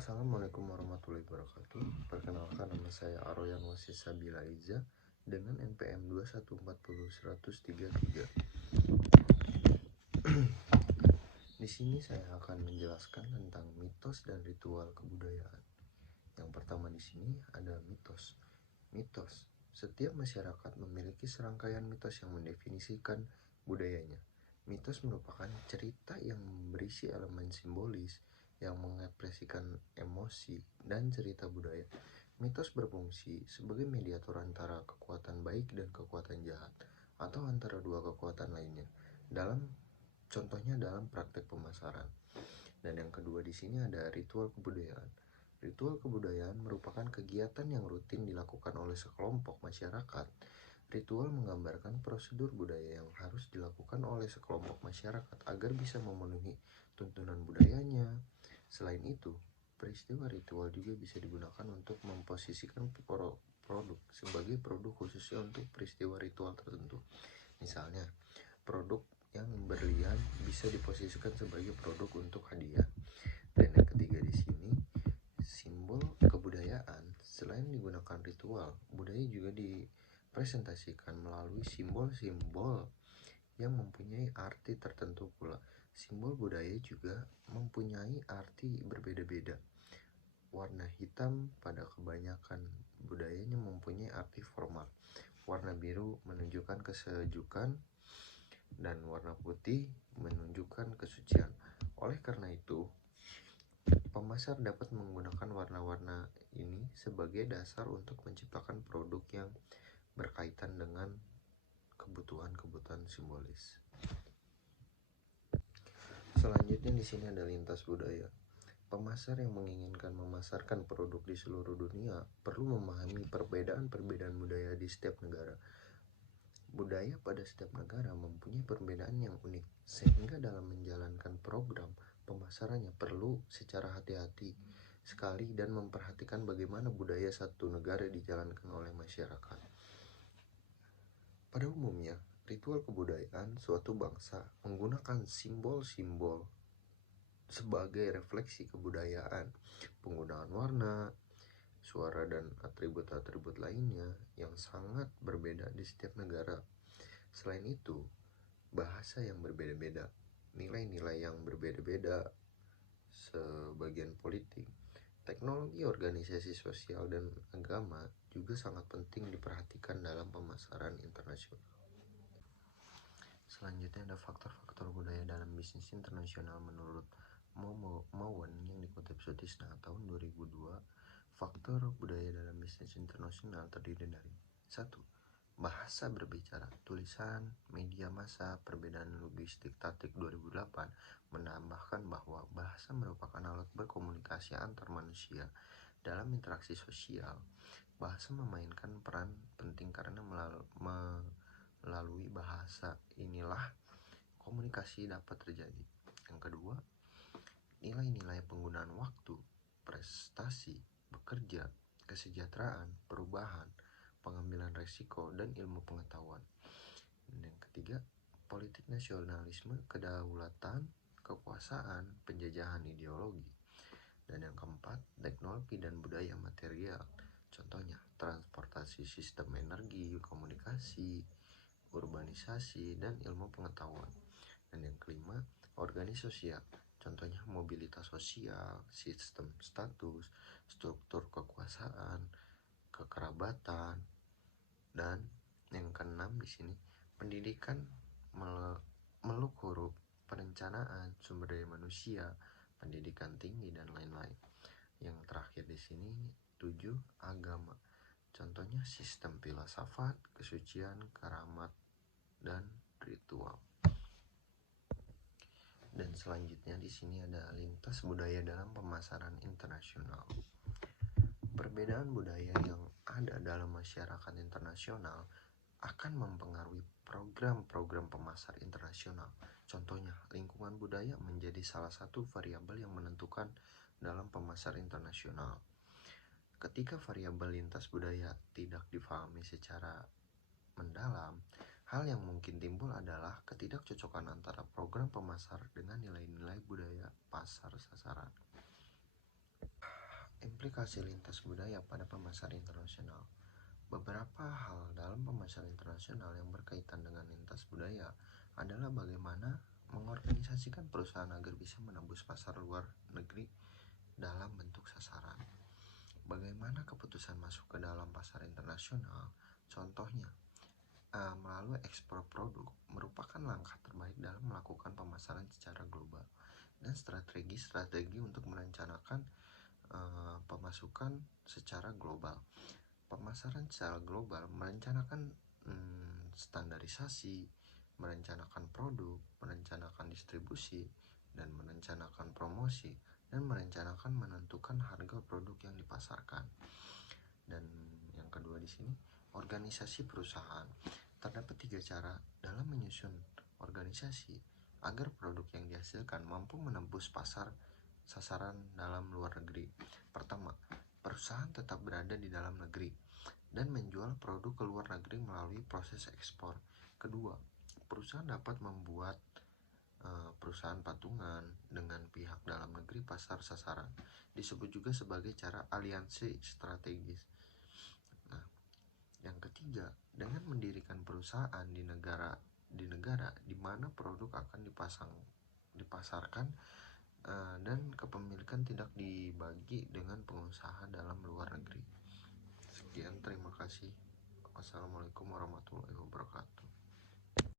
Assalamualaikum warahmatullahi wabarakatuh. Perkenalkan, nama saya Aroyan Wasisa Bilaiza dengan NPM 2140133. Di sini saya akan menjelaskan tentang mitos dan ritual kebudayaan. Yang pertama di sini ada mitos. Mitos. Setiap masyarakat memiliki serangkaian mitos yang mendefinisikan budayanya. Mitos merupakan cerita yang berisi elemen simbolis yang mengekspresikan emosi dan cerita budaya. Mitos berfungsi sebagai mediator antara kekuatan baik dan kekuatan jahat, atau antara dua kekuatan lainnya. Contohnya dalam praktek pemasaran. Dan yang kedua di sini ada ritual kebudayaan. Ritual kebudayaan merupakan kegiatan yang rutin dilakukan oleh sekelompok masyarakat. Ritual menggambarkan prosedur budaya yang harus dilakukan oleh sekelompok masyarakat agar bisa memenuhi tuntunan budayanya. Selain itu, peristiwa ritual juga bisa digunakan untuk memposisikan produk sebagai produk khususnya untuk peristiwa ritual tertentu. Misalnya, produk yang berlian bisa diposisikan sebagai produk untuk hadiah. Dan yang ketiga di sini, simbol kebudayaan. Selain digunakan ritual, budaya juga dipresentasikan melalui simbol-simbol yang mempunyai arti tertentu pula. Simbol budaya juga mempunyai arti berbeda-beda. Warna hitam pada kebanyakan budayanya mempunyai arti formal. Warna biru menunjukkan kesejukan dan warna putih menunjukkan kesucian. Oleh karena itu, pemasar dapat menggunakan warna-warna ini sebagai dasar untuk menciptakan produk yang berkaitan dengan kebutuhan-kebutuhan simbolis. Selanjutnya di sini ada lintas budaya. Pemasar yang menginginkan memasarkan produk di seluruh dunia perlu memahami perbedaan-perbedaan budaya di setiap negara. Budaya pada setiap negara mempunyai perbedaan yang unik, sehingga dalam menjalankan program pemasarannya perlu secara hati-hati sekali dan memperhatikan bagaimana budaya satu negara dijalankan oleh masyarakat. Pada umumnya, ritual kebudayaan suatu bangsa menggunakan simbol-simbol sebagai refleksi kebudayaan. Penggunaan warna, suara, dan atribut-atribut lainnya yang sangat berbeda di setiap negara. Selain itu, bahasa yang berbeda-beda, nilai-nilai yang berbeda-beda, sebagian politik, teknologi, organisasi sosial, dan agama juga sangat penting diperhatikan dalam pemasaran internasional. Selanjutnya ada faktor-faktor budaya dalam bisnis internasional menurut Mowen yang dikutip Sutisna tahun 2002. Faktor budaya dalam bisnis internasional terdiri dari 1. Bahasa berbicara, tulisan, media massa, perbedaan logistik. Tatik 2008 menambahkan bahwa bahasa merupakan alat berkomunikasi antar manusia dalam interaksi sosial. Bahasa memainkan peran penting karena melalui bahasa inilah komunikasi dapat terjadi. Yang kedua, nilai-nilai penggunaan waktu, prestasi, bekerja, kesejahteraan, perubahan, pengambilan risiko, dan ilmu pengetahuan. Dan yang ketiga, politik nasionalisme, kedaulatan, kekuasaan, penjajahan ideologi. Dan yang keempat, teknologi dan budaya material. Contohnya, transportasi, sistem energi, komunikasi, urbanisasi, dan ilmu pengetahuan. Dan yang kelima, organisasi sosial. Contohnya mobilitas sosial, sistem status, struktur kekuasaan, kekerabatan. Dan yang keenam di sini, pendidikan, meluk huruf, perencanaan, sumber daya manusia, pendidikan tinggi, dan lain-lain. Yang terakhir di sini 7, agama. Contohnya sistem filsafat, kesucian, keramat, dan ritual. Dan selanjutnya di sini ada lintas budaya dalam pemasaran internasional. Perbedaan budaya yang ada dalam masyarakat internasional akan mempengaruhi program-program pemasar internasional. Contohnya, lingkungan budaya menjadi salah satu variabel yang menentukan dalam pemasar internasional. Ketika variabel lintas budaya tidak difahami secara mendalam, hal yang mungkin timbul adalah ketidakcocokan antara program pemasar dengan nilai-nilai budaya pasar sasaran. Implikasi lintas budaya pada pemasaran internasional. Beberapa hal dalam pemasaran internasional yang berkaitan dengan lintas budaya adalah bagaimana mengorganisasikan perusahaan agar bisa menembus pasar luar negeri dalam bentuk sasaran. Bagaimana keputusan masuk ke dalam pasar internasional, contohnya melalui ekspor produk, merupakan langkah terbaik dalam melakukan pemasaran secara global, dan strategi untuk merencanakan pemasukan secara global. Pemasaran secara global merencanakan standarisasi, merencanakan produk, merencanakan distribusi, dan merencanakan promosi, dan merencanakan menentukan harga produk yang dipasarkan. Dan yang kedua di sini, organisasi perusahaan. Terdapat 3 cara dalam menyusun organisasi agar produk yang dihasilkan mampu menembus pasar sasaran dalam luar negeri. Pertama, perusahaan tetap berada di dalam negeri dan menjual produk ke luar negeri melalui proses ekspor. Kedua, perusahaan dapat membuat perusahaan patungan dengan pihak dalam negeri pasar sasaran. Disebut juga sebagai cara aliansi strategis. Nah, yang ketiga, dengan mendirikan perusahaan di negara di mana produk akan dipasarkan dan kepemilikan tidak dibagi dengan pengusaha dalam luar negeri. Sekian, terima kasih. Wassalamualaikum warahmatullahi wabarakatuh.